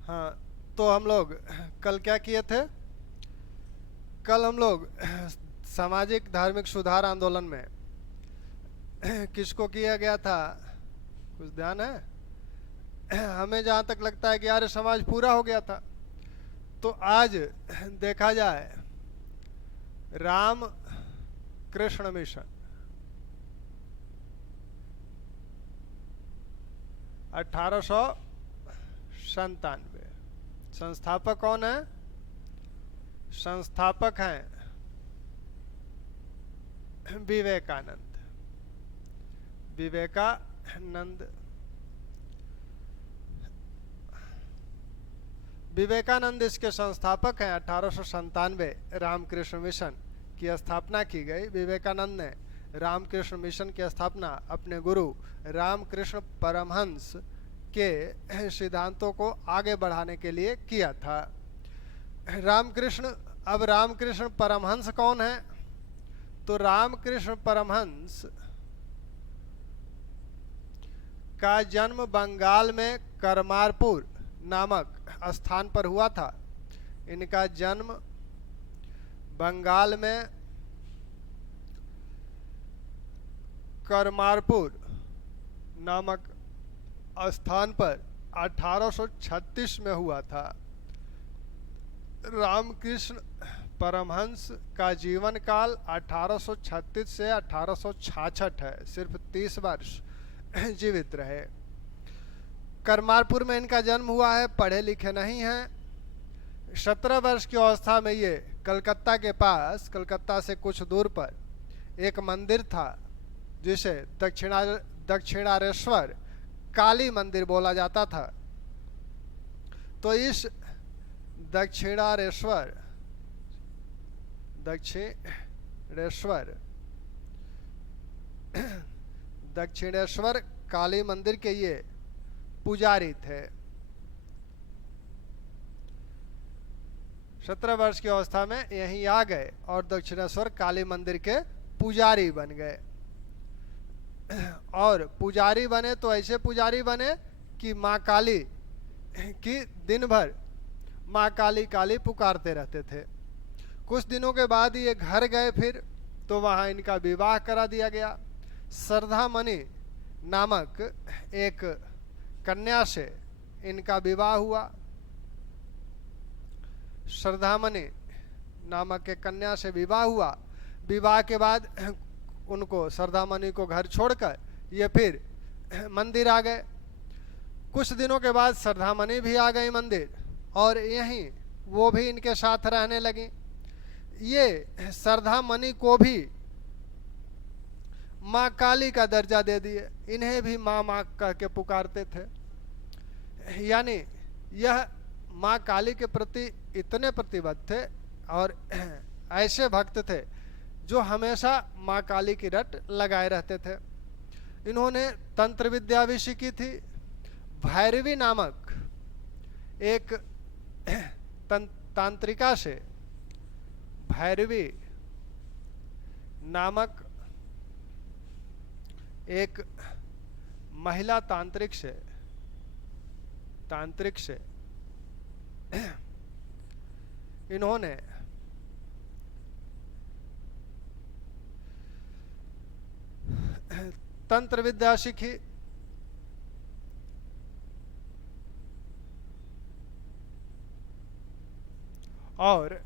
हाँ, तो हम लोग कल क्या किए थे? कल हम लोग सामाजिक धार्मिक सुधार आंदोलन में किसको किया गया था, कुछ ध्यान है? हमें जहाँ तक लगता है कि आर्य समाज पूरा हो गया था। तो आज देखा जाए, राम कृष्ण मिशन 1897। संस्थापक कौन है? संस्थापक हैं विवेकानंद। विवेकानंद विवेकानंद इसके संस्थापक हैं। 1897 रामकृष्ण मिशन की स्थापना की गई। विवेकानंद ने रामकृष्ण मिशन की स्थापना अपने गुरु रामकृष्ण परमहंस के सिद्धांतों को आगे बढ़ाने के लिए किया था। अब रामकृष्ण परमहंस कौन है? तो रामकृष्ण परमहंस का जन्म बंगाल में करमारपुर नामक स्थान पर हुआ था। इनका जन्म बंगाल में करमारपुर नामक स्थान पर 1836 में हुआ था। रामकृष्ण परमहंस का जीवन काल 1836 से 1866 है। सिर्फ 30 वर्ष जीवित रहे। करमारपुर में इनका जन्म हुआ है। पढ़े लिखे नहीं हैं। 17 वर्ष की अवस्था में ये कलकत्ता के पास, कलकत्ता से कुछ दूर पर एक मंदिर था जिसे दक्षिणारेश्वर काली मंदिर बोला जाता था। तो इस दक्षिणेश्वर काली मंदिर के ये पुजारी थे। 17 वर्ष की अवस्था में यहीं आ गए और दक्षिणेश्वर काली मंदिर के पुजारी बन गए। और पुजारी बने तो ऐसे पुजारी बने कि माँ काली की दिन भर माँ काली काली पुकारते रहते थे। कुछ दिनों के बाद ये घर गए फिर, तो वहाँ इनका विवाह करा दिया गया। श्रद्धामणि नामक एक कन्या से इनका विवाह हुआ। श्रद्धामणि नामक एक कन्या से विवाह हुआ। विवाह के बाद उनको, श्रद्धामणि को घर छोड़कर ये फिर मंदिर आ गए। कुछ दिनों के बाद श्रद्धामणि भी आ गई मंदिर और यहीं वो भी इनके साथ रहने लगी। ये श्रद्धामणि को भी माँ काली का दर्जा दे दिए। इन्हें भी माँ माँ कह के पुकारते थे। यानी यह माँ काली के प्रति इतने प्रतिबद्ध थे और ऐसे भक्त थे जो हमेशा माँ काली की रट लगाए रहते थे। इन्होंने तंत्र विद्या भी सीखी थी। भैरवी नामक एक तांत्रिका से, भैरवी नामक एक महिला तांत्रिक से इन्होंने तंत्र विद्या सीखी। और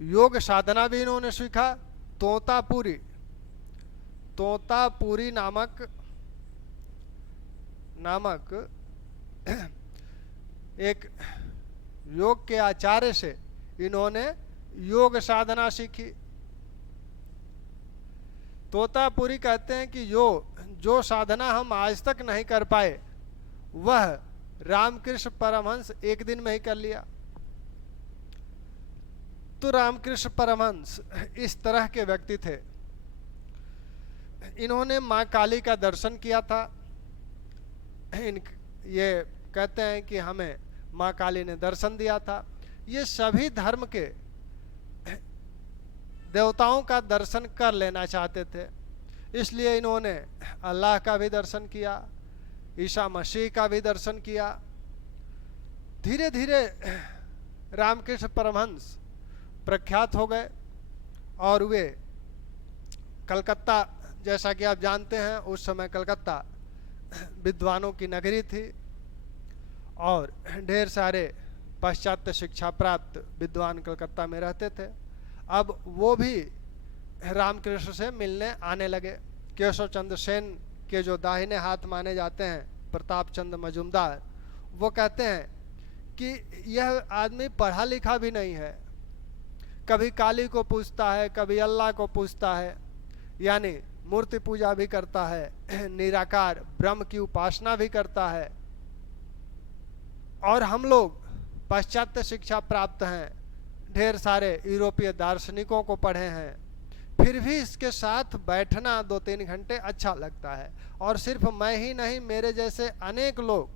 योग साधना भी इन्होंने सीखा। तोतापुरी नामक एक योग के आचार्य से इन्होंने योग साधना सीखी। तोतापुरी कहते हैं कि जो साधना हम आज तक नहीं कर पाए वह रामकृष्ण परमहंस एक दिन में ही कर लिया। तो रामकृष्ण परमहंस इस तरह के व्यक्ति थे। इन्होंने माँ काली का दर्शन किया था। ये कहते हैं कि हमें माँ काली ने दर्शन दिया था। ये सभी धर्म के देवताओं का दर्शन कर लेना चाहते थे, इसलिए इन्होंने अल्लाह का भी दर्शन किया, ईसा मसीह का भी दर्शन किया धीरे धीरे रामकृष्ण परमहंस प्रख्यात हो गए और वे कलकत्ता, जैसा कि आप जानते हैं उस समय कलकत्ता विद्वानों की नगरी थी और ढेर सारे पाश्चात्य शिक्षा प्राप्त विद्वान कलकत्ता में रहते थे। अब वो भी रामकृष्ण से मिलने आने लगे। केशव चंद्र सेन के जो दाहिने हाथ माने जाते हैं प्रताप चंद्र मजूमदार, वो कहते हैं कि यह आदमी पढ़ा लिखा भी नहीं है, कभी काली को पूजता है, कभी अल्लाह को पूजता है, यानी मूर्ति पूजा भी करता है, निराकार ब्रह्म की उपासना भी करता है। और हम लोग पाश्चात्य शिक्षा प्राप्त हैं, ढेर सारे यूरोपीय दार्शनिकों को पढ़े हैं, फिर भी इसके साथ बैठना 2-3 घंटे अच्छा लगता है। और सिर्फ मैं ही नहीं, मेरे जैसे अनेक लोग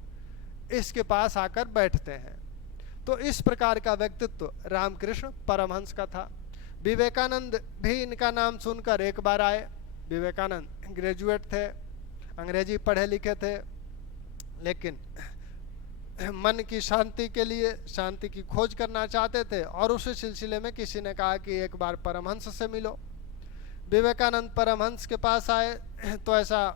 इसके पास आकर बैठते हैं। तो इस प्रकार का व्यक्तित्व रामकृष्ण परमहंस का था। विवेकानंद भी इनका नाम सुनकर एक बार आए। विवेकानंद ग्रेजुएट थे, अंग्रेजी पढ़े लिखे थे, लेकिन मन की शांति के लिए शांति की खोज करना चाहते थे और उसी सिलसिले में किसी ने कहा कि एक बार परमहंस से मिलो। विवेकानंद परमहंस के पास आए तो ऐसा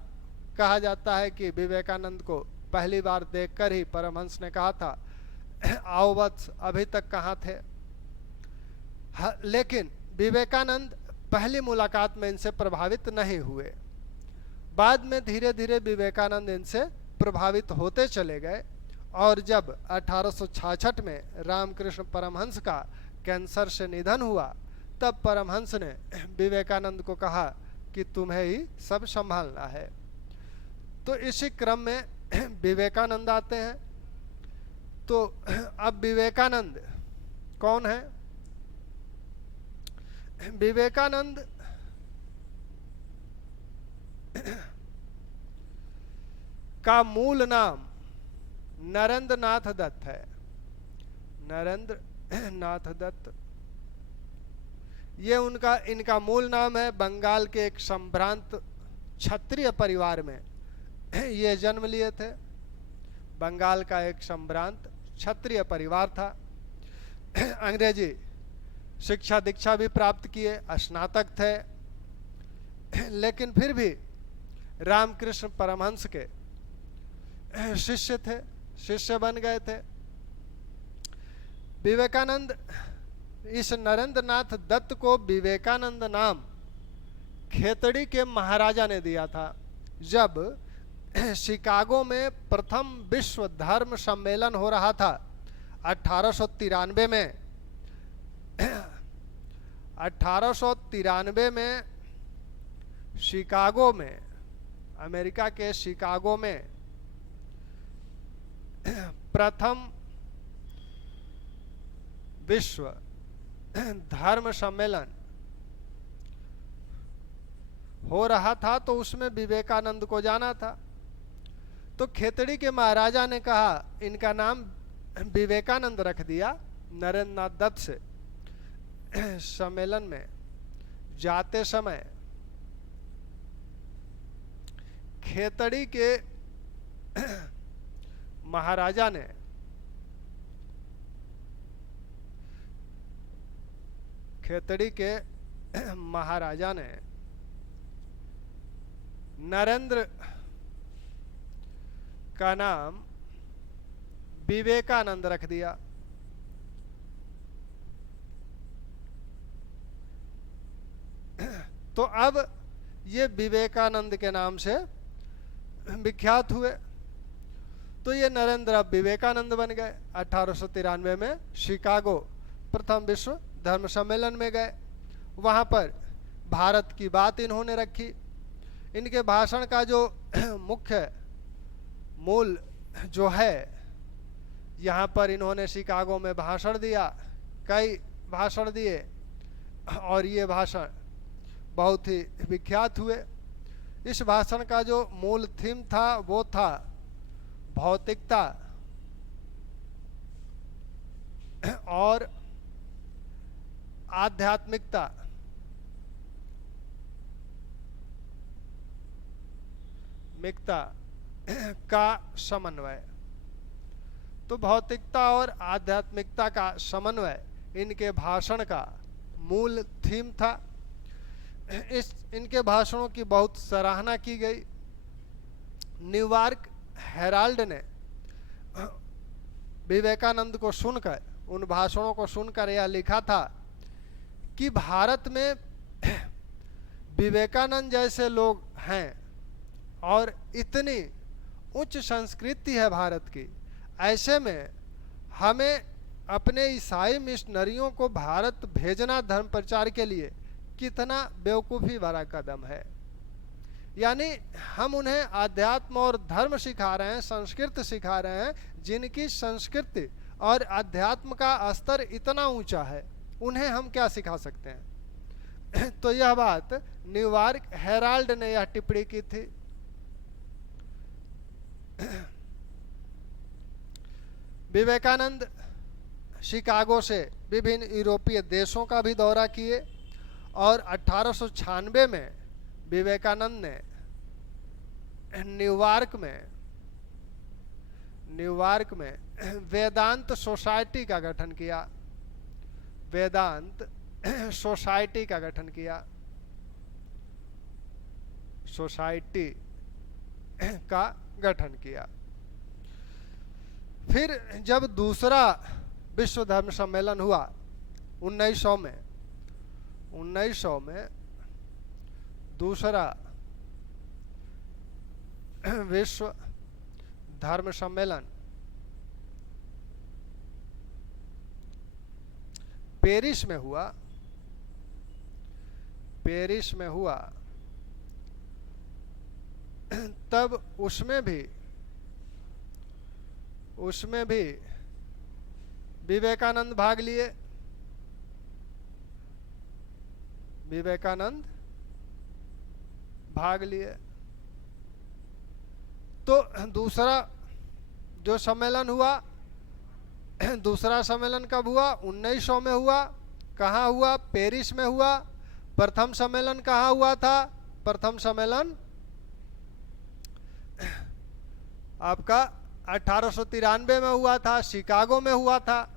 कहा जाता है कि विवेकानंद को पहली बार देखकर ही परमहंस ने कहा था, आओ वत्स, अभी तक कहाँ थे। लेकिन विवेकानंद पहली मुलाकात में इनसे प्रभावित नहीं हुए। बाद में धीरे धीरे विवेकानंद इनसे प्रभावित होते चले गए और जब 1866 में रामकृष्ण परमहंस का कैंसर से निधन हुआ, तब परमहंस ने विवेकानंद को कहा कि तुम्हें ही सब संभालना है। तो इसी क्रम में विवेकानंद आते हैं। तो अब विवेकानंद कौन है? विवेकानंद का मूल नाम नरेंद्र नाथ दत्त है। नरेंद्र नाथ दत्त ये इनका मूल नाम है। बंगाल के एक संभ्रांत क्षत्रिय परिवार में ये जन्म लिए थे। बंगाल का एक संभ्रांत क्षत्रिय परिवार था। अंग्रेजी शिक्षा दीक्षा भी प्राप्त किए, स्नातक थे, लेकिन फिर भी रामकृष्ण परमहंस के शिष्य थे, शिष्य बन गए थे। विवेकानंद, इस नरेंद्र नाथ दत्त को विवेकानंद नाम खेतड़ी के महाराजा ने दिया था। जब शिकागो में प्रथम विश्व धर्म सम्मेलन हो रहा था 1893 में, 1893 में शिकागो में, अमेरिका के शिकागो में प्रथम विश्व धर्म सम्मेलन हो रहा था, तो उसमें विवेकानंद को जाना था। तो खेतड़ी के महाराजा ने कहा इनका नाम विवेकानंद रख दिया नरेंद्र नाथ दत्त से। सम्मेलन में जाते समय खेतड़ी के महाराजा ने नरेंद्र का नाम विवेकानंद रख दिया। तो अब ये विवेकानंद के नाम से विख्यात हुए। तो ये नरेंद्र अब विवेकानंद बन गए। 1893 में शिकागो प्रथम विश्व धर्म सम्मेलन में गए। वहाँ पर भारत की बात इन्होंने रखी। इनके भाषण का जो मुख्य मूल जो है, यहाँ पर इन्होंने शिकागो में भाषण दिया, कई भाषण दिए और ये भाषण बहुत ही विख्यात हुए। इस भाषण का जो मूल थीम था वो था भौतिकता और आध्यात्मिकता का समन्वय। तो भौतिकता और आध्यात्मिकता का समन्वय इनके भाषण का मूल थीम था। इनके भाषणों की बहुत सराहना की गई। न्यूयॉर्क हेराल्ड ने विवेकानंद को सुनकर, उन भाषणों को सुनकर यह लिखा था कि भारत में विवेकानंद जैसे लोग हैं और इतनी उच्च संस्कृति है भारत की, ऐसे में हमें अपने ईसाई मिशनरियों को भारत भेजना धर्म प्रचार के लिए कितना बेवकूफ़ी भरा कदम है। यानी हम उन्हें आध्यात्म और धर्म सिखा रहे हैं, संस्कृत सिखा रहे हैं, जिनकी संस्कृति और अध्यात्म का स्तर इतना ऊंचा है, उन्हें हम क्या सिखा सकते हैं। तो यह बात न्यूयॉर्क हेराल्ड ने यह टिप्पणी की थी। विवेकानंद शिकागो से विभिन्न यूरोपीय देशों का भी दौरा किए और 1896 में विवेकानंद ने न्यूयॉर्क में वेदांत सोसाइटी का गठन किया। वेदांत सोसाइटी का गठन किया। सोसाइटी का गठन किया। फिर जब दूसरा विश्व धर्म सम्मेलन हुआ 1900 में दूसरा विश्व धर्म सम्मेलन पेरिस में हुआ। तब उसमें भी विवेकानंद भाग लिए। तो दूसरा जो सम्मेलन हुआ, दूसरा सम्मेलन कब हुआ? 1900 में हुआ। कहाँ हुआ? पेरिस में हुआ। प्रथम सम्मेलन कहाँ हुआ था? प्रथम सम्मेलन आपका 1893 में हुआ था, शिकागो में हुआ था।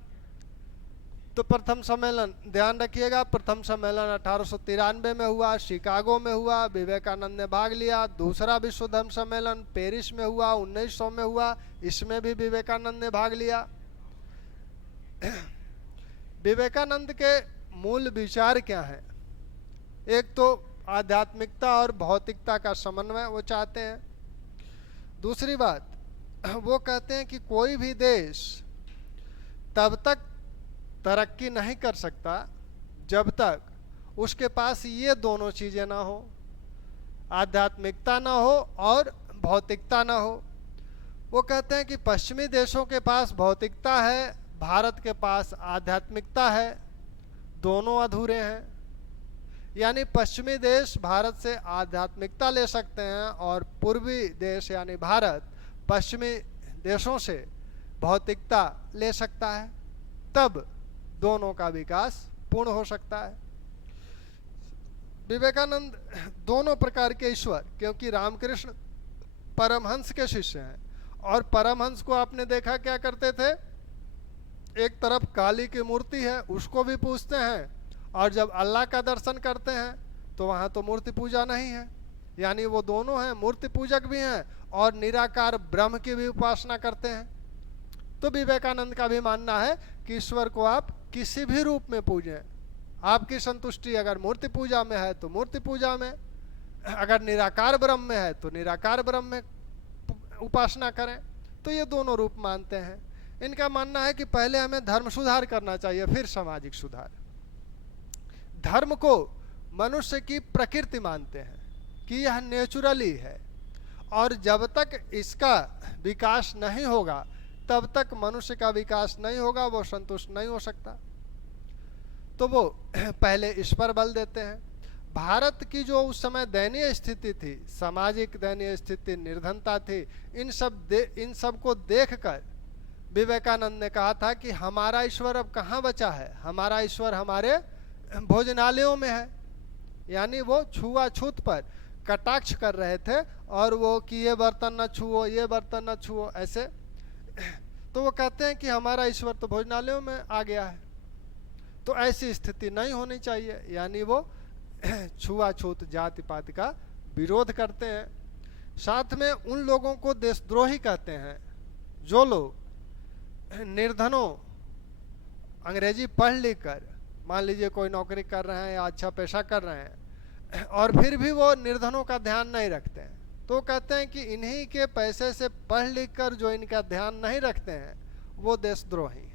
तो प्रथम सम्मेलन ध्यान रखिएगा, प्रथम सम्मेलन 1893 में हुआ, शिकागो में हुआ, विवेकानंद ने भाग लिया। दूसरा विश्व धर्म सम्मेलन पेरिस में हुआ, 1900 में हुआ, इसमें भी विवेकानंद ने भाग लिया। विवेकानंद के मूल विचार क्या हैं? एक तो आध्यात्मिकता और भौतिकता का समन्वय वो चाहते हैं। दूसरी बात, वो कहते हैं कि कोई भी देश तब तक तरक्की नहीं कर सकता जब तक उसके पास ये दोनों चीज़ें ना हो, आध्यात्मिकता ना हो और भौतिकता ना हो। वो कहते हैं कि पश्चिमी देशों के पास भौतिकता है, भारत के पास आध्यात्मिकता है, दोनों अधूरे हैं। यानी पश्चिमी देश भारत से आध्यात्मिकता ले सकते हैं और पूर्वी देश यानी भारत पश्चिमी देशों से भौतिकता ले सकता है, तब दोनों का विकास पूर्ण हो सकता है। विवेकानंद दोनों प्रकार के ईश्वर, क्योंकि रामकृष्ण परमहंस के शिष्य हैं और परमहंस को आपने देखा क्या करते थे, एक तरफ काली की मूर्ति है उसको भी पूजते हैं और जब अल्लाह का दर्शन करते हैं तो वहाँ तो मूर्ति पूजा नहीं है। यानी वो दोनों हैं, मूर्ति पूजक भी हैं और निराकार ब्रह्म की भी उपासना करते हैं। तो विवेकानंद का भी मानना है कि ईश्वर को आप किसी भी रूप में पूजें। आपकी संतुष्टि अगर मूर्ति पूजा में है तो मूर्ति पूजा में, अगर निराकार ब्रह्म में है तो निराकार ब्रह्म में उपासना करें। तो ये दोनों रूप मानते हैं। इनका मानना है कि पहले हमें धर्म सुधार करना चाहिए, फिर सामाजिक सुधार। धर्म को मनुष्य की प्रकृति मानते हैं कि यह नेचुरली है और जब तक इसका विकास नहीं होगा तब तक मनुष्य का विकास नहीं होगा, वो संतुष्ट नहीं हो सकता। तो वो पहले इस पर बल देते हैं। भारत की जो उस समय दयनीय स्थिति थी, सामाजिक दयनीय स्थिति, निर्धनता थी, इन सब को देखकर विवेकानंद ने कहा था कि हमारा ईश्वर अब कहाँ बचा है, हमारा ईश्वर हमारे भोजनालयों में है। यानी वो छुआछूत पर कटाक्ष कर रहे थे और वो कि ये बर्तन न छुओ, ये बर्तन न छुओ, ऐसे। तो वो कहते हैं कि हमारा ईश्वर तो भोजनालयों में आ गया है। तो ऐसी स्थिति नहीं होनी चाहिए, यानी वो छुआछूत जाति पाति का विरोध करते हैं। साथ में उन लोगों को देशद्रोही कहते हैं जो लोग निर्धनों, अंग्रेजी पढ़ लिख कर, मान लीजिए कोई नौकरी कर रहे हैं या अच्छा पेशा कर रहे हैं, और फिर भी वो निर्धनों का ध्यान नहीं रखते हैं, तो कहते हैं कि इन्हीं के पैसे से पढ़ लिख कर जो इनका ध्यान नहीं रखते हैं वो देशद्रोही हैं।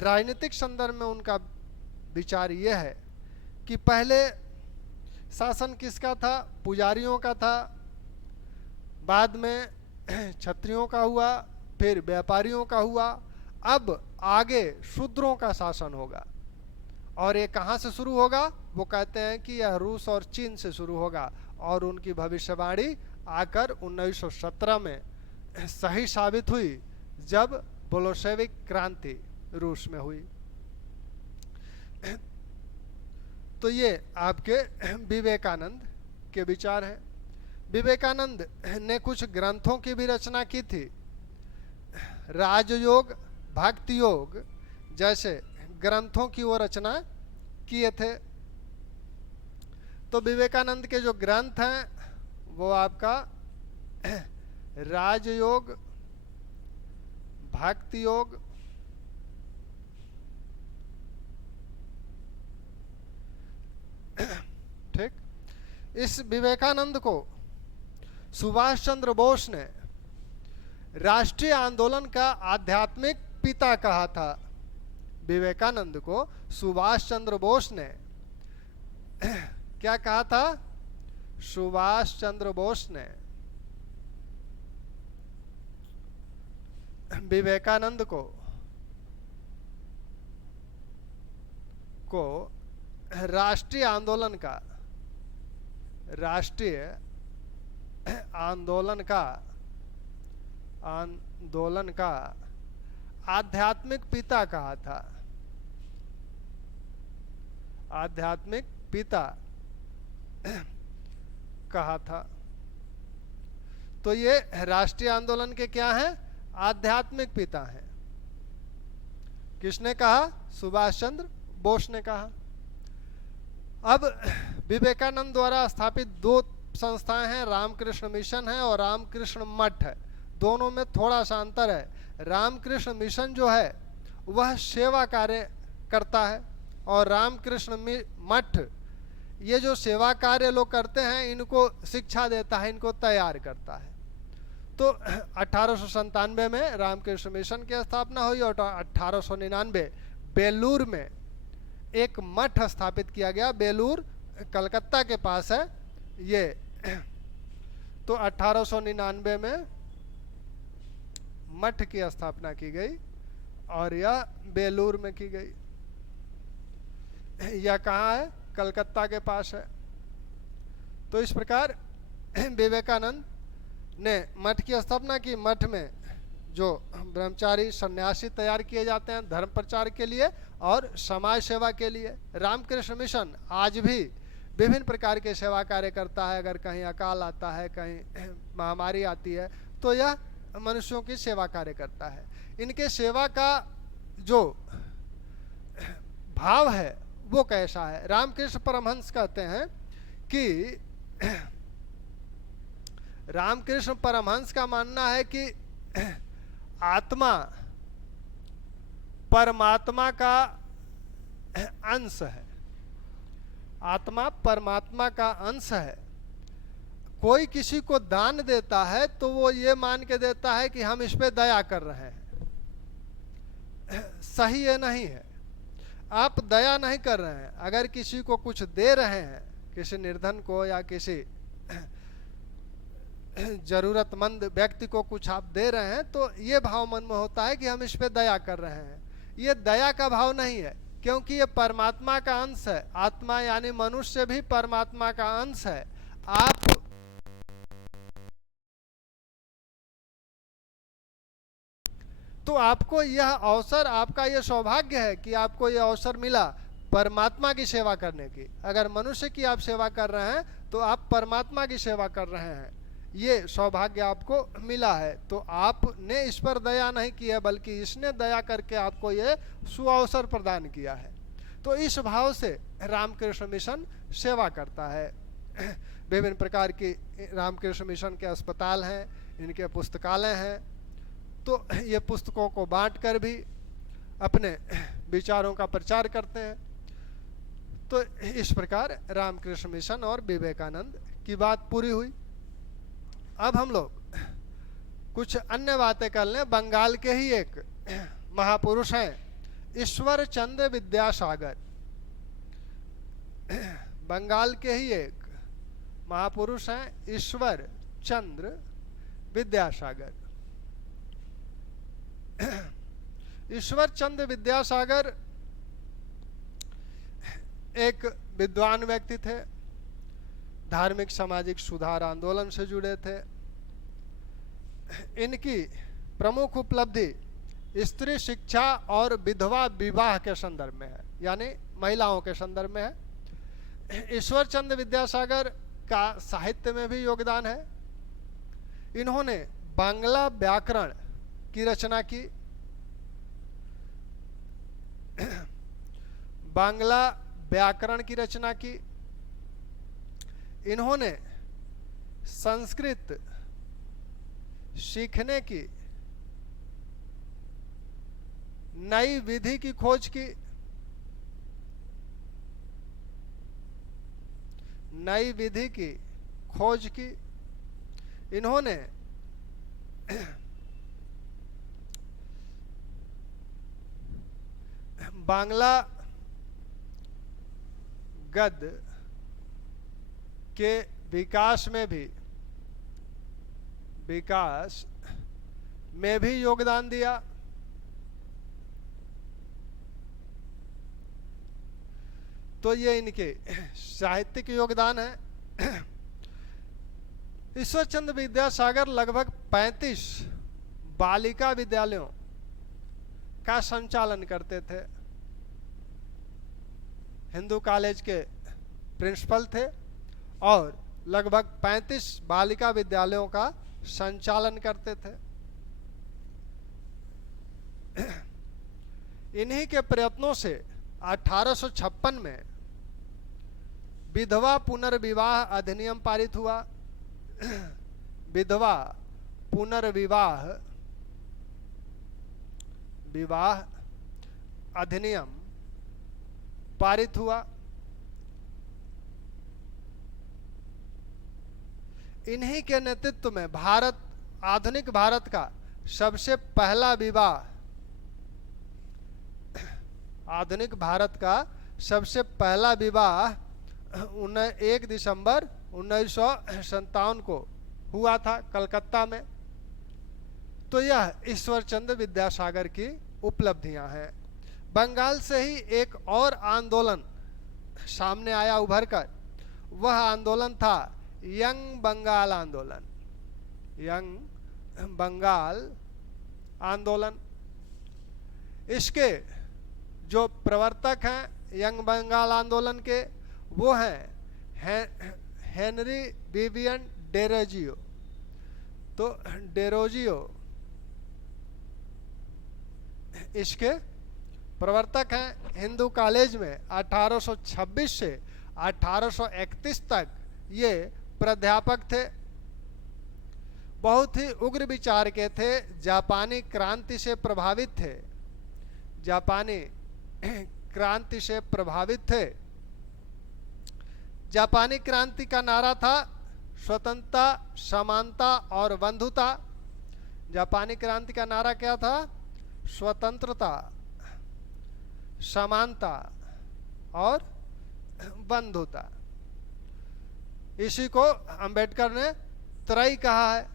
राजनीतिक संदर्भ में उनका विचार ये है कि पहले शासन किसका था? पुजारियों का था, बाद में क्षत्रियों का हुआ, फिर व्यापारियों का हुआ, अब आगे शूद्रों का शासन होगा। और ये कहाँ से शुरू होगा? वो कहते हैं कि यह रूस और चीन से शुरू होगा, और उनकी भविष्यवाणी आकर 1917 में सही साबित हुई जब बोल्शेविक क्रांति रूस में हुई। तो ये आपके विवेकानंद के विचार हैं। विवेकानंद ने कुछ ग्रंथों की भी रचना की थी, राजयोग, भक्ति योग जैसे ग्रंथों की वो रचना किए थे। तो विवेकानंद के जो ग्रंथ हैं वो आपका राजयोग, भक्ति योग, ठीक। इस विवेकानंद को सुभाष चंद्र बोस ने राष्ट्रीय आंदोलन का आध्यात्मिक पिता कहा था। विवेकानंद को सुभाष चंद्र बोस ने क्या कहा था? सुभाष चंद्र बोस ने विवेकानंद को राष्ट्रीय आंदोलन का आध्यात्मिक पिता कहा था। आध्यात्मिक पिता कहा था। तो ये राष्ट्रीय आंदोलन के क्या हैं? आध्यात्मिक पिता हैं। किसने कहा? सुभाष चंद्र बोस ने कहा। अब विवेकानंद द्वारा स्थापित दो संस्थाएं हैं, रामकृष्ण मिशन है और रामकृष्ण मठ है। दोनों में थोड़ा सा अंतर है। रामकृष्ण मिशन जो है वह सेवा कार्य करता है, और रामकृष्ण मठ ये जो सेवा कार्य लोग करते हैं इनको शिक्षा देता है, इनको तैयार करता है। तो 1897 में रामकृष्ण मिशन की स्थापना हुई और 1899 बेलूर में एक मठ स्थापित किया गया। बेलूर कलकत्ता के पास है ये। तो 1899 में मठ की स्थापना की गई और यह बेलूर में की गई। यह कहाँ है? कलकत्ता के पास है। तो इस प्रकार विवेकानंद ने मठ की स्थापना की। मठ में जो ब्रह्मचारी सन्यासी तैयार किए जाते हैं धर्म प्रचार के लिए और समाज सेवा के लिए। रामकृष्ण मिशन आज भी विभिन्न प्रकार के सेवा कार्य करता है। अगर कहीं अकाल आता है, कहीं महामारी आती है, तो यह मनुष्यों की सेवा कार्य करता है। इनके सेवा का जो भाव है वो कैसा है? रामकृष्ण परमहंस कहते हैं कि रामकृष्ण परमहंस का मानना है कि आत्मा परमात्मा का अंश है। आत्मा परमात्मा का अंश है। कोई किसी को दान देता है तो वो ये मान के देता है कि हम इस पे दया कर रहे हैं। सही ये नहीं है। आप दया नहीं कर रहे हैं। अगर किसी को कुछ दे रहे हैं, किसी निर्धन को या किसी जरूरतमंद व्यक्ति को कुछ आप दे रहे हैं, तो ये भाव मन में होता है कि हम इस पे दया कर रहे हैं। ये दया का भाव नहीं है, क्योंकि ये परमात्मा का अंश है। आत्मा यानी मनुष्य भी परमात्मा का अंश है। आप तो आपको यह अवसर, आपका यह सौभाग्य है कि आपको यह अवसर मिला परमात्मा की सेवा करने की। अगर मनुष्य की आप सेवा कर रहे हैं तो आप परमात्मा की सेवा कर रहे हैं। ये सौभाग्य आपको मिला है, तो आपने इस पर दया नहीं की है, बल्कि इसने दया करके आपको ये सुअवसर प्रदान किया है। तो इस भाव से रामकृष्ण मिशन सेवा करता है। विभिन्न प्रकार की रामकृष्ण मिशन के अस्पताल हैं, इनके पुस्तकालय हैं, तो ये पुस्तकों को बांट कर भी अपने विचारों का प्रचार करते हैं। तो इस प्रकार रामकृष्ण मिशन और विवेकानंद की बात पूरी हुई। अब हम लोग कुछ अन्य बातें कर लें। बंगाल के ही एक महापुरुष हैं ईश्वर चंद्र विद्यासागर। बंगाल के ही एक महापुरुष हैं ईश्वर चंद्र विद्यासागर। ईश्वर चंद्र विद्यासागर एक विद्वान व्यक्ति थे, धार्मिक सामाजिक सुधार आंदोलन से जुड़े थे। इनकी प्रमुख उपलब्धि स्त्री शिक्षा और विधवा विवाह के संदर्भ में है, यानी महिलाओं के संदर्भ में है। ईश्वर चंद्र विद्यासागर का साहित्य में भी योगदान है। इन्होंने बांग्ला व्याकरण की रचना की। बांग्ला व्याकरण की रचना की। इन्होंने संस्कृत सीखने की नई विधि की खोज की। नई विधि की खोज की। इन्होंने बांग्ला गद्य के विकास में भी योगदान दिया। तो ये इनके साहित्यिक योगदान है। ईश्वर चंद्र विद्यासागर लगभग 35 बालिका विद्यालयों का संचालन करते थे। हिंदू कॉलेज के प्रिंसिपल थे और लगभग 35 बालिका विद्यालयों का संचालन करते थे। इन्हीं के प्रयत्नों से 1856 में विधवा पुनर्विवाह अधिनियम पारित हुआ। विधवा पुनर्विवाह अधिनियम पारित हुआ। इन्हीं के नेतृत्व में आधुनिक भारत का सबसे पहला विवाह, आधुनिक भारत का सबसे पहला विवाह 1 दिसंबर 1957 को हुआ था कलकत्ता में। तो यह ईश्वर चंद्र विद्यासागर की उपलब्धियां हैं। बंगाल से ही एक और आंदोलन सामने आया उभर कर। वह आंदोलन था यंग बंगाल आंदोलन। यंग बंगाल आंदोलन। इसके जो प्रवर्तक हैं यंग बंगाल आंदोलन के, वो हैं हेनरी विवियन डेरोजियो। तो डेरोजियो इसके प्रवर्तक हैं। हिंदू कॉलेज में 1826 से 1831 तक ये प्राध्यापक थे। बहुत ही उग्र विचार के थे। जापानी क्रांति से प्रभावित थे। जापानी क्रांति से प्रभावित थे। जापानी क्रांति का नारा था स्वतंत्रता, समानता और बंधुता। जापानी क्रांति का नारा क्या था? स्वतंत्रता, समानता और बंधुता। इसी को अंबेडकर ने त्रयी कहा है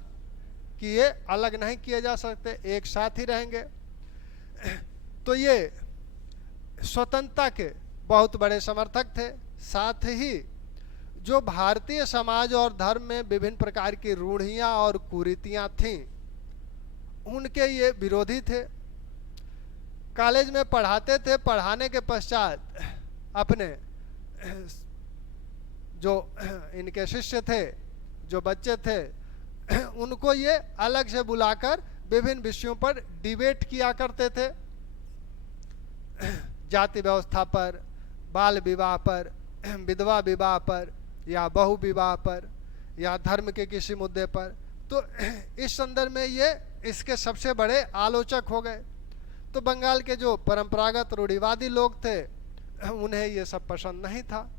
कि ये अलग नहीं किए जा सकते, एक साथ ही रहेंगे। तो ये स्वतंत्रता के बहुत बड़े समर्थक थे। साथ ही जो भारतीय समाज और धर्म में विभिन्न प्रकार की रूढ़ियां और कुरीतियां थीं, उनके ये विरोधी थे। कॉलेज में पढ़ाते थे। पढ़ाने के पश्चात अपने जो इनके शिष्य थे, जो बच्चे थे, उनको ये अलग से बुलाकर विभिन्न विषयों पर डिबेट किया करते थे, जाति व्यवस्था पर, बाल विवाह पर, विधवा विवाह पर, या बहु विवाह पर, या धर्म के किसी मुद्दे पर। तो इस संदर्भ में ये इसके सबसे बड़े आलोचक हो गए। तो बंगाल के जो परंपरागत रूढ़िवादी लोग थे उन्हें ये सब पसंद नहीं था।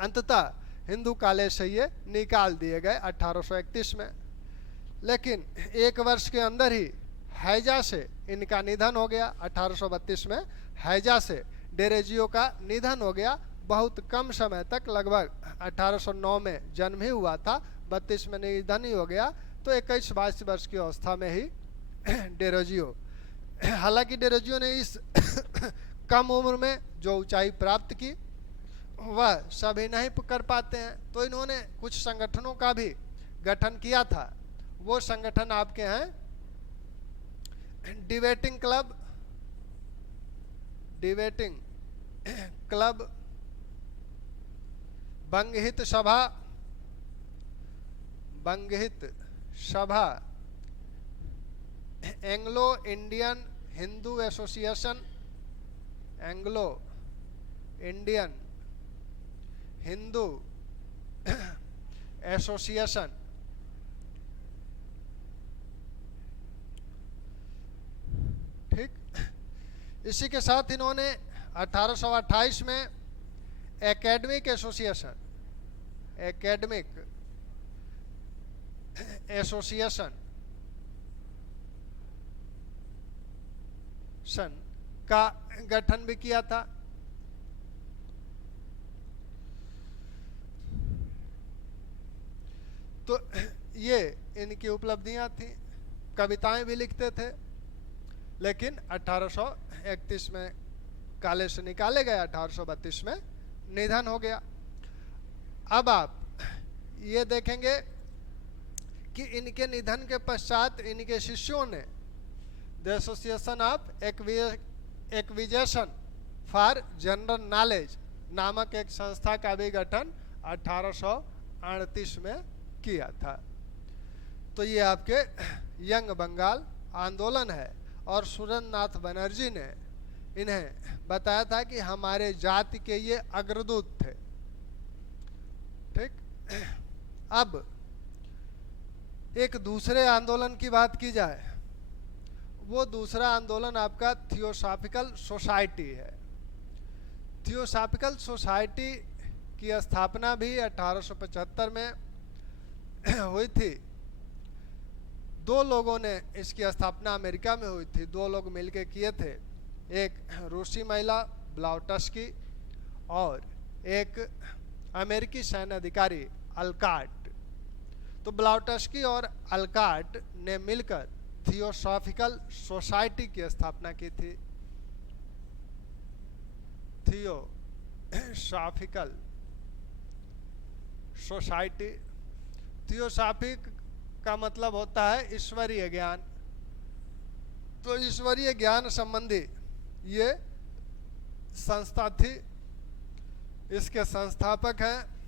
अंततः हिंदू कॉलेज से ये निकाल दिए गए 1831 में। लेकिन एक वर्ष के अंदर ही हैजा से इनका निधन हो गया। 1832 में हैजा से डेरोजियो का निधन हो गया। बहुत कम समय तक, लगभग 1809 में जन्म ही हुआ था, 32 में निधन ही हो गया। तो 21-22 वर्ष की अवस्था में ही डेरोजियो, हालांकि डेरोजियो ने इस कम उम्र में जो ऊंचाई प्राप्त की वह सभी नहीं कर पाते हैं। तो इन्होंने कुछ संगठनों का भी गठन किया था। वो संगठन आपके हैं डिबेटिंग क्लब, बंगहित सभा, Anglo Indian Hindu association, Anglo Indian Hindu association, ठीक। इसी के साथ इन्होंने 1828 में एकेडमिक एसोसिएशन का गठन भी किया था। तो ये इनकी उपलब्धियां थी। कविताएं भी लिखते थे, लेकिन 1831 में कॉलेज से निकाले गए, 1832 में निधन हो गया। अब आप ये देखेंगे कि इनके निधन के पश्चात इनके शिष्यों ने the association of acquisition for general knowledge नामक एक संस्था का भी गठन 1838 में किया था। तो ये आपके यंग बंगाल आंदोलन है। और सुरेंद्र नाथ बनर्जी ने इन्हें बताया था कि हमारे जाति के ये अग्रदूत थे, ठीक। अब एक दूसरे आंदोलन की बात की जाए, वो दूसरा आंदोलन आपका थियोसॉफिकल सोसाइटी है। थियोसॉफिकल सोसाइटी की स्थापना भी 1875 में हुई थी। दो लोगों ने इसकी स्थापना अमेरिका में हुई थी, दो लोग मिलके किए थे। एक रूसी महिला ब्लाउटस्की और एक अमेरिकी सैन्य अधिकारी अल्काट। तो ब्लाउटस्की और अल्काट ने मिलकर थियोसॉफिकल सोसाइटी की स्थापना की थी। थियोसॉफिकल सोसाइटी, थियोसॉफिक का मतलब होता है ईश्वरीय ज्ञान। तो ईश्वरीय ज्ञान संबंधी ये संस्था थी। इसके संस्थापक हैं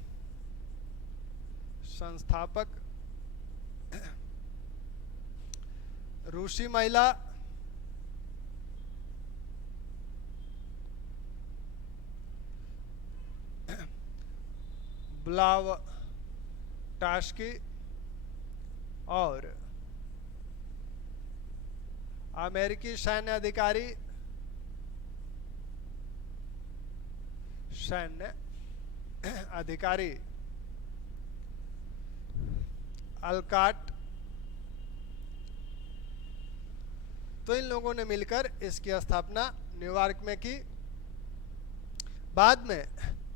रूसी महिला ब्लावटास्की और अमेरिकी सैन्य अधिकारी अल्काट। तो इन लोगों ने मिलकर इसकी स्थापना न्यूयॉर्क में की। बाद में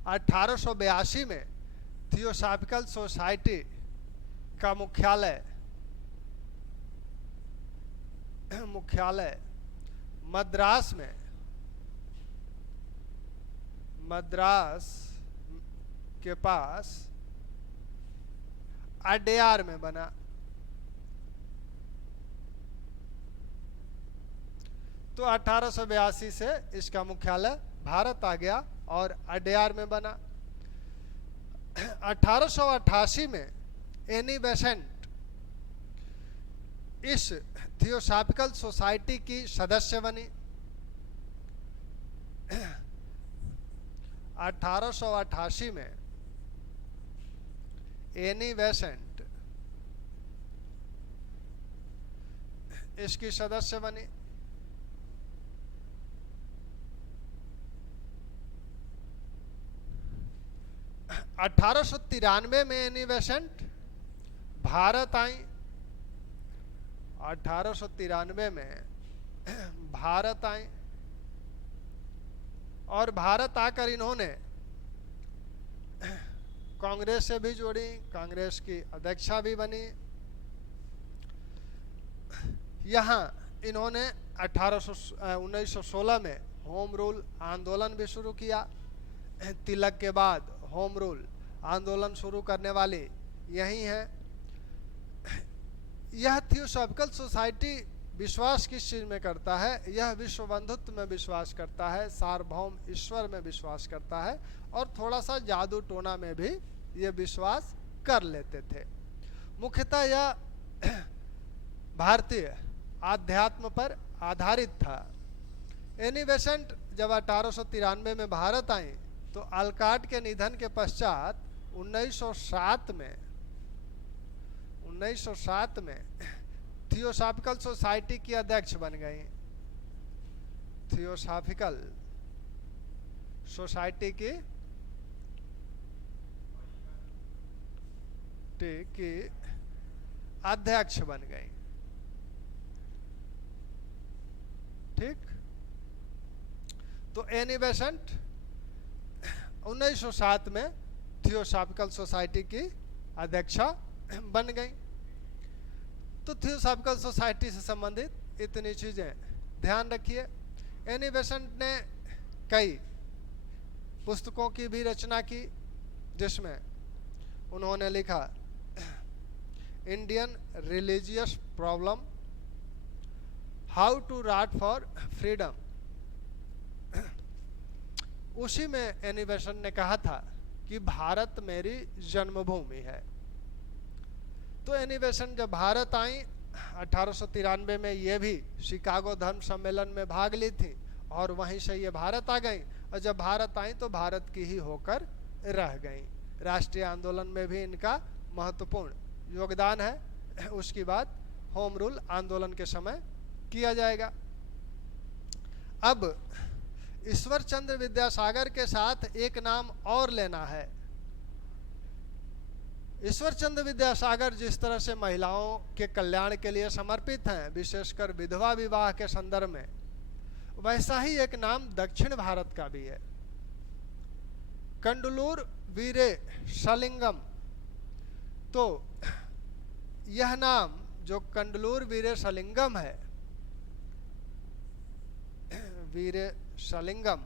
1882 में थियोसॉफिकल सोसाइटी का मुख्यालय मद्रास के पास अडेयार में बना। तो 1882 से इसका मुख्यालय भारत आ गया और अडेयार में बना। 1888 में एनी बेसेंट इस थियोसॉफिकल सोसाइटी की सदस्य बनी। 1888 में एनी बेसेंट इसकी सदस्य बनी। 1893 में एनी बेसेंट भारत आई। 1893 में भारत आई और भारत आकर इन्होंने कांग्रेस से भी जुड़ी, कांग्रेस की अध्यक्षा भी बनी। यहाँ इन्होंने 1916 में होम रूल आंदोलन भी शुरू किया। तिलक के बाद होम रूल आंदोलन शुरू करने वाले यही हैं। यह थियोसॉफिकल सोसाइटी विश्वास किस चीज में करता है? यह विश्व बंधुत्व में विश्वास करता है, सार्वभौम ईश्वर में विश्वास करता है और थोड़ा सा जादू टोना में भी ये विश्वास कर लेते थे। मुख्यतः यह भारतीय आध्यात्म पर आधारित था। एनी बेसेंट जब 1893 में भारत आई तो अल्काट के निधन के पश्चात 1907 में थियोसॉफिकल सोसाइटी की अध्यक्ष बन गई। थियोसॉफिकल सोसाइटी की अध्यक्ष बन गई। ठीक, तो एनी बेसेंट 1907 में थियोसॉफिकल सोसाइटी की अध्यक्षा बन गई। तो थियोसॉफिकल सोसाइटी से संबंधित इतनी चीजें ध्यान रखिए। एनी बेसेंट ने कई पुस्तकों की भी रचना की, जिसमें उन्होंने लिखा Indian religious problem, how to write for freedom. उसी में एनी बेसेंट ने कहा था कि भारत मेरी जन्मभूमि है। तो एनी बेसेंट जब भारत आई 1893 में, ये भी शिकागो धर्म सम्मेलन में भाग ली थी और वहीं से ये भारत आ गई। और जब भारत आई तो भारत की ही होकर रह गई। राष्ट्रीय आंदोलन में भी इनका महत्वपूर्ण योगदान है। उसकी बात होम रूल आंदोलन के समय किया जाएगा। अब ईश्वर चंद्र विद्यासागर के साथ एक नाम और लेना है। ईश्वर चंद्र विद्यासागर जिस तरह से महिलाओं के कल्याण के लिए समर्पित हैं, विशेषकर विधवा विवाह के संदर्भ में, वैसा ही एक नाम दक्षिण भारत का भी है। कंडलूर वीरे शलिंगम। तो यह नाम जो कंडलूर वीरे शलिंगम है, वीरे शलिंगम,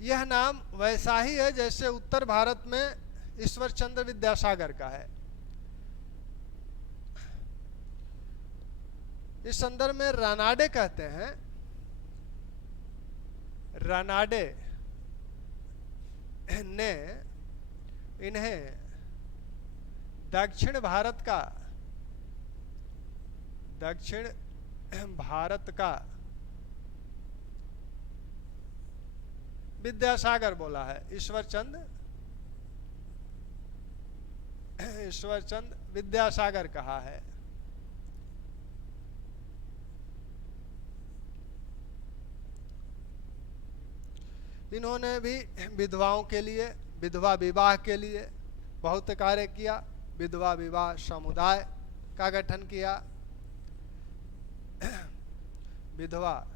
यह नाम वैसा ही है जैसे उत्तर भारत में ईश्वर चंद्र विद्यासागर का है। इस संदर्भ में रानाडे कहते हैं, रानाडे ने इन्हें दक्षिण भारत का विद्यासागर बोला है। ईश्वर चंद्र विद्यासागर कहा है। इन्होंने भी विधवाओं के लिए, विधवा विवाह के लिए बहुत कार्य किया। विधवा विवाह समुदाय का गठन किया, विधवा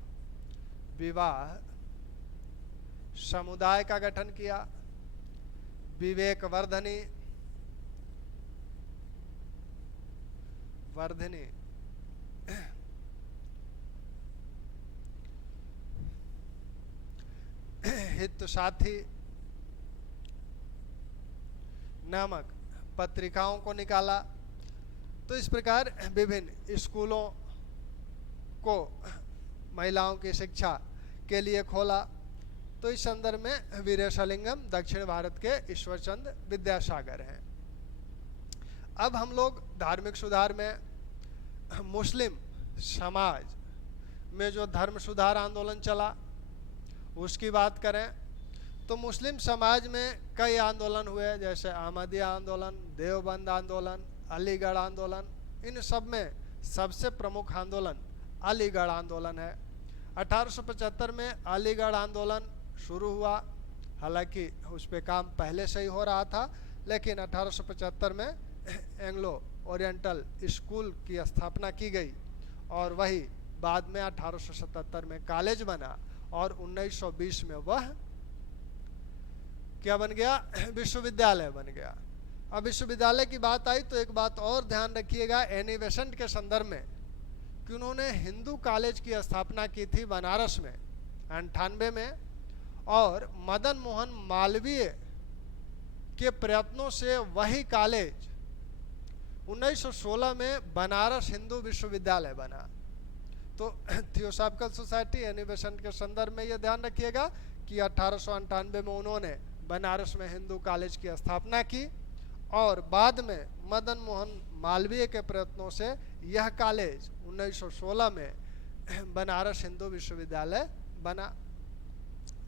विवाह समुदाय का गठन किया। विवेक वर्धिनी हित साथी नामक पत्रिकाओं को निकाला। तो इस प्रकार विभिन्न स्कूलों को महिलाओं की शिक्षा के लिए खोला। तो इस संदर्भ में वीरेशलिंगम दक्षिण भारत के ईश्वरचंद विद्यासागर हैं। अब हम लोग धार्मिक सुधार में मुस्लिम समाज में जो धर्म सुधार आंदोलन चला उसकी बात करें तो मुस्लिम समाज में कई आंदोलन हुए, जैसे अहमदिया आंदोलन, देवबंद आंदोलन, अलीगढ़ आंदोलन। इन सब में सबसे प्रमुख आंदोलन अलीगढ़ आंदोलन है। 1875 में अलीगढ़ आंदोलन शुरू हुआ, हालांकि उस पर काम पहले से ही हो रहा था, लेकिन 1875 में एंग्लो ओरिएंटल स्कूल की स्थापना की गई और वही बाद में 1877 में कॉलेज बना और 1920 में वह क्या बन गया, विश्वविद्यालय बन गया। अब विश्वविद्यालय की बात आई तो एक बात और ध्यान रखिएगा एनी बेसेंट के संदर्भ में कि उन्होंने हिंदू कॉलेज की स्थापना की थी बनारस में 98 में, और मदन मोहन मालवीय के प्रयत्नों से वही कॉलेज 1916 में बनारस हिंदू विश्वविद्यालय बना। तो थियोसॉफिकल सोसाइटी एनी बेसेंट के संदर्भ में यह ध्यान रखिएगा कि 1898 में उन्होंने बनारस में हिंदू कॉलेज की स्थापना की और बाद में मदन मोहन मालवीय के प्रयत्नों से यह कॉलेज 1916 में बनारस हिंदू विश्वविद्यालय बना।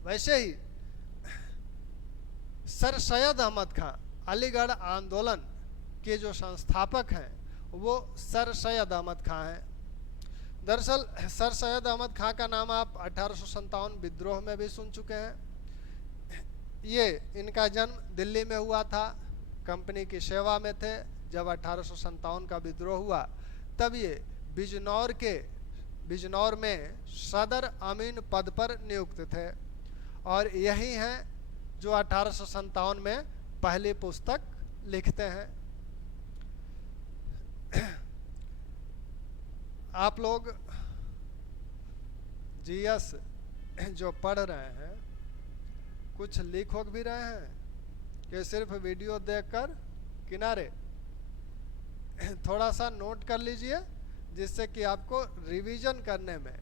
वैसे ही सर सैयद अहमद खां अलीगढ़ आंदोलन के जो संस्थापक हैं वो सर सैयद अहमद खां हैं। दरअसल सर सैयद अहमद खां का नाम आप 1857 विद्रोह में भी सुन चुके हैं। ये इनका जन्म दिल्ली में हुआ था, कंपनी की सेवा में थे। जब 1857 का विद्रोह हुआ तब ये बिजनौर में सदर अमीन पद पर नियुक्त थे और यही हैं जो 1857 में पहली पुस्तक लिखते हैं। आप लोग जीएस जो पढ़ रहे हैं कुछ लिख हो भी रहे हैं कि सिर्फ वीडियो देखकर किनारे? थोड़ा सा नोट कर लीजिए जिससे कि आपको रिवीजन करने में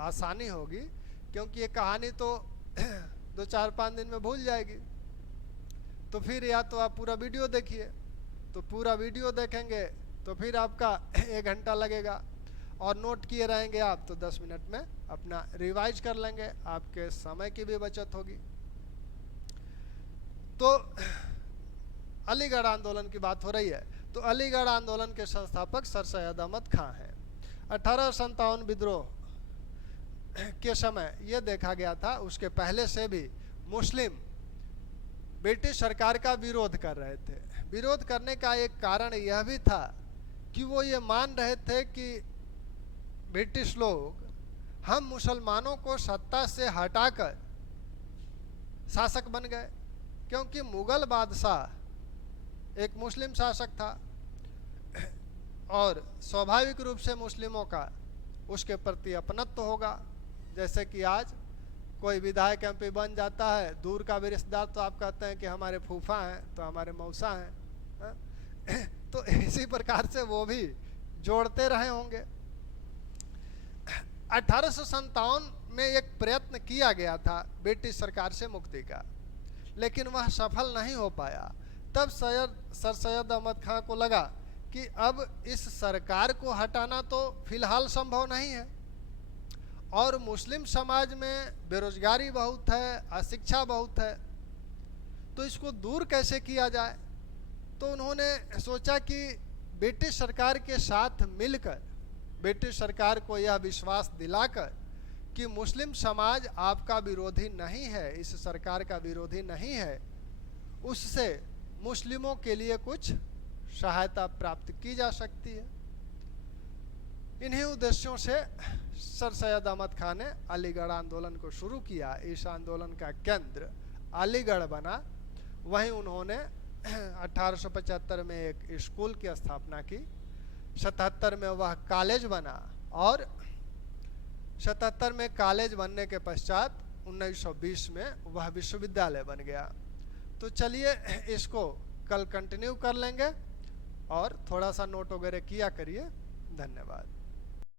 आसानी होगी, क्योंकि ये कहानी तो 2-4-5 दिन में भूल जाएगी। तो फिर या तो आप पूरा वीडियो देखिए, तो पूरा वीडियो देखेंगे तो फिर आपका 1 घंटा लगेगा और नोट किए रहेंगे आप तो 10 मिनट में अपना रिवाइज कर लेंगे, आपके समय की भी बचत होगी। तो अलीगढ़ आंदोलन की बात हो रही है, तो अलीगढ़ आंदोलन के संस्थापक सर सैयद अहमद खां हैं। 1857 विद्रोह के समय यह देखा गया था, उसके पहले से भी मुस्लिम ब्रिटिश सरकार का विरोध कर रहे थे। विरोध करने का एक कारण यह भी था कि वो ये मान रहे थे कि ब्रिटिश लोग हम मुसलमानों को सत्ता से हटाकर शासक बन गए, क्योंकि मुगल बादशाह एक मुस्लिम शासक था और स्वाभाविक रूप से मुस्लिमों का उसके प्रति अपनत्व होगा। जैसे कि आज कोई विधायक एमपी बन जाता है, दूर का भी रिश्तेदार तो आप कहते हैं कि हमारे फूफा हैं, तो हमारे मौसा हैं, तो इसी प्रकार से वो भी जोड़ते रहे होंगे। 1857 में एक प्रयत्न किया गया था ब्रिटिश सरकार से मुक्ति का, लेकिन वह सफल नहीं हो पाया। तब सर सैयद अहमद खां को लगा कि अब इस सरकार को हटाना तो फिलहाल संभव नहीं है और मुस्लिम समाज में बेरोजगारी बहुत है, अशिक्षा बहुत है, तो इसको दूर कैसे किया जाए। तो उन्होंने सोचा कि ब्रिटिश सरकार के साथ मिलकर ब्रिटिश सरकार को यह विश्वास दिलाकर कि मुस्लिम समाज आपका विरोधी नहीं है, इस सरकार का विरोधी नहीं है, उससे मुस्लिमों के लिए कुछ सहायता प्राप्त की जा सकती है। इन्हीं उद्देश्यों से सर सैयद अहमद खां ने अलीगढ़ आंदोलन को शुरू किया। इस आंदोलन का केंद्र अलीगढ़ बना। वहीं उन्होंने 1875 में एक स्कूल की स्थापना की, 77 में वह कॉलेज बना और 77 में कॉलेज बनने के पश्चात 1920 में वह विश्वविद्यालय बन गया। तो चलिए इसको कल कंटिन्यू कर लेंगे और थोड़ा सा नोट वगैरह किया करिए। धन्यवाद।